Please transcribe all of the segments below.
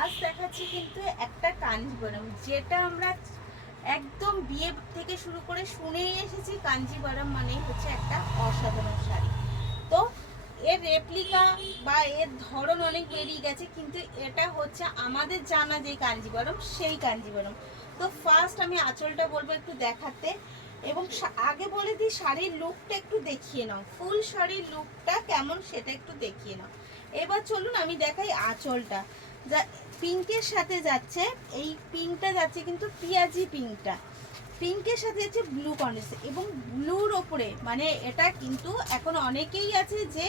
আজ দেখাচ্ছি কিন্তু একটা কাঞ্জিভরম, যেটা আমরা একদম বিয়ে থেকে শুরু করে শুনেই এসেছি। কাঞ্জিভরম মানে হচ্ছে একটা অসাধারণ শাড়ি। তো এর রেপ্লিকা বা এর ধরন অনেক বেরিয়ে গেছে, কিন্তু এটা হচ্ছে আমাদের জানা যে কাঞ্জিভরম, সেই কাঞ্জিভরম। তো ফার্স্ট আমি আঁচলটা বলবো একটু দেখাতে, এবং আগে বলে দিই শাড়ির লুকটা একটু দেখিয়ে নাও, ফুল শাড়ির লুকটা কেমন সেটা একটু দেখিয়ে নাও। এবার চলুন আমি দেখাই আঁচলটা। যা পিঙ্কের সাথে যাচ্ছে, এই পিঙ্কটা যাচ্ছে কিন্তু পিঁয়াজি পিঙ্কটা, পিঙ্কের সাথে যাচ্ছে ব্লু কন্ট্রাস্ট, এবং ব্লুর ওপরে মানে এটা কিন্তু এখন অনেকেই আছে যে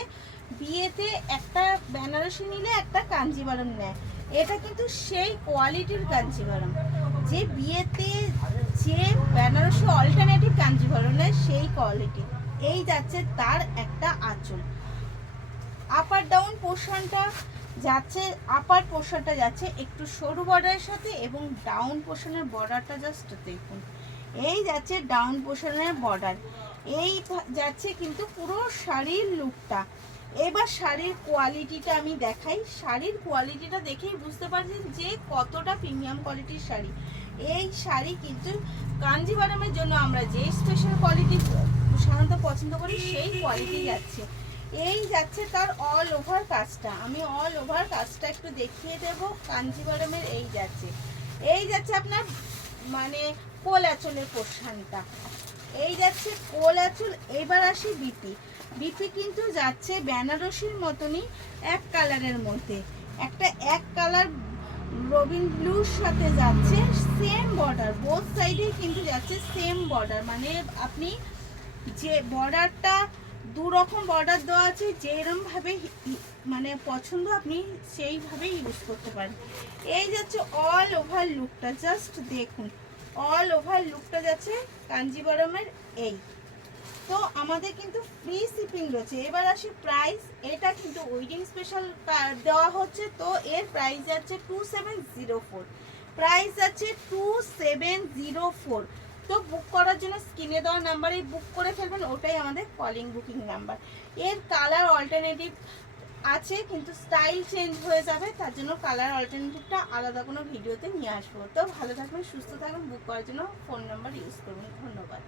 বিয়েতে একটা বেনারসি নিলে একটা কাঞ্জিভারম নেয়। এটা কিন্তু সেই কোয়ালিটির কাঞ্জিভারম, যে বিয়েতে যে বেনারসি অল্টারনেটিভ কাঞ্জিভারম নেয় সেই কোয়ালিটি। এই যাচ্ছে তার একটা আঁচল। আপার ডাউন পোর্শনটা যাচ্ছে, আপার পোর্শনটা যাচ্ছে একটু সরু বর্ডারের সাথে, এবং ডাউন পোর্শনের বর্ডারটা জাস্ট দেখুন। এই যাচ্ছে ডাউন পোর্শনের বর্ডার, এই যাচ্ছে কিন্তু পুরো শাড়ির লুকটা। এবার শাড়ির কোয়ালিটিটা আমি দেখাই, শাড়ির কোয়ালিটিটা দেখেই বুঝতে পারছেন যে কতটা প্রিমিয়াম কোয়ালিটির শাড়ি। এই শাড়ি কিন্তু কাঞ্জিভারমের জন্য আমরা যে স্পেশাল কোয়ালিটি সাধারণত পছন্দ করি সেই কোয়ালিটি যাচ্ছে। এই যাচ্ছে তার অল ওভার কাজটা, আমি অল ওভার কাজটা একটু দেখিয়ে দেব। কাঞ্জিভারমের এই যাচ্ছে, এই যাচ্ছে আপনার মানে কোল আঁচলের পোর্শনটা, এই যাচ্ছে কোল আঁচল। এবার আসি বিপি। বিপি কিন্তু যাচ্ছে বেনারসির মতনই এক কালারের মধ্যে, একটা এক কালার রবিন ব্লুর সাথে যাচ্ছে সেম বর্ডার, বোথ সাইডে কিন্তু যাচ্ছে সেম বর্ডার। মানে আপনি যে বর্ডারটা দু রকম বর্ডার দেওয়া আছে, যেরকম ভাবে মানে পছন্দ আপনি সেইভাবেই ইউজ করতে পারেন। এই যাচ্ছে অল ওভার লুকটা, জাস্ট দেখুন অল ওভার লুকটা যাচ্ছে কাঞ্জিভারমের এই। তো আমাদের কিন্তু ফ্রি শিপিং রয়েছে। এবার আসি প্রাইস, এটা কিন্তু ওয়েডিং স্পেশাল দেওয়া হচ্ছে, তো এর প্রাইস যাচ্ছে 2704, প্রাইস যাচ্ছে 2704। তো বুক করার জন্য স্ক্রিনে দেওয়া নাম্বারেই বুক করে ফেলবেন, ওটাই আমাদের কলিং বুকিং নাম্বার। এর কালার অল্টারনেটিভ আছে, কিন্তু স্টাইল চেঞ্জ হয়ে যাবে, তার জন্য কালার অল্টারনেটিভটা আলাদা কোনো ভিডিওতে নিয়ে আসবো। তো ভালো থাকবেন, সুস্থ থাকবেন, বুক করার জন্য ফোন নাম্বার ইউজ করুন। ধন্যবাদ।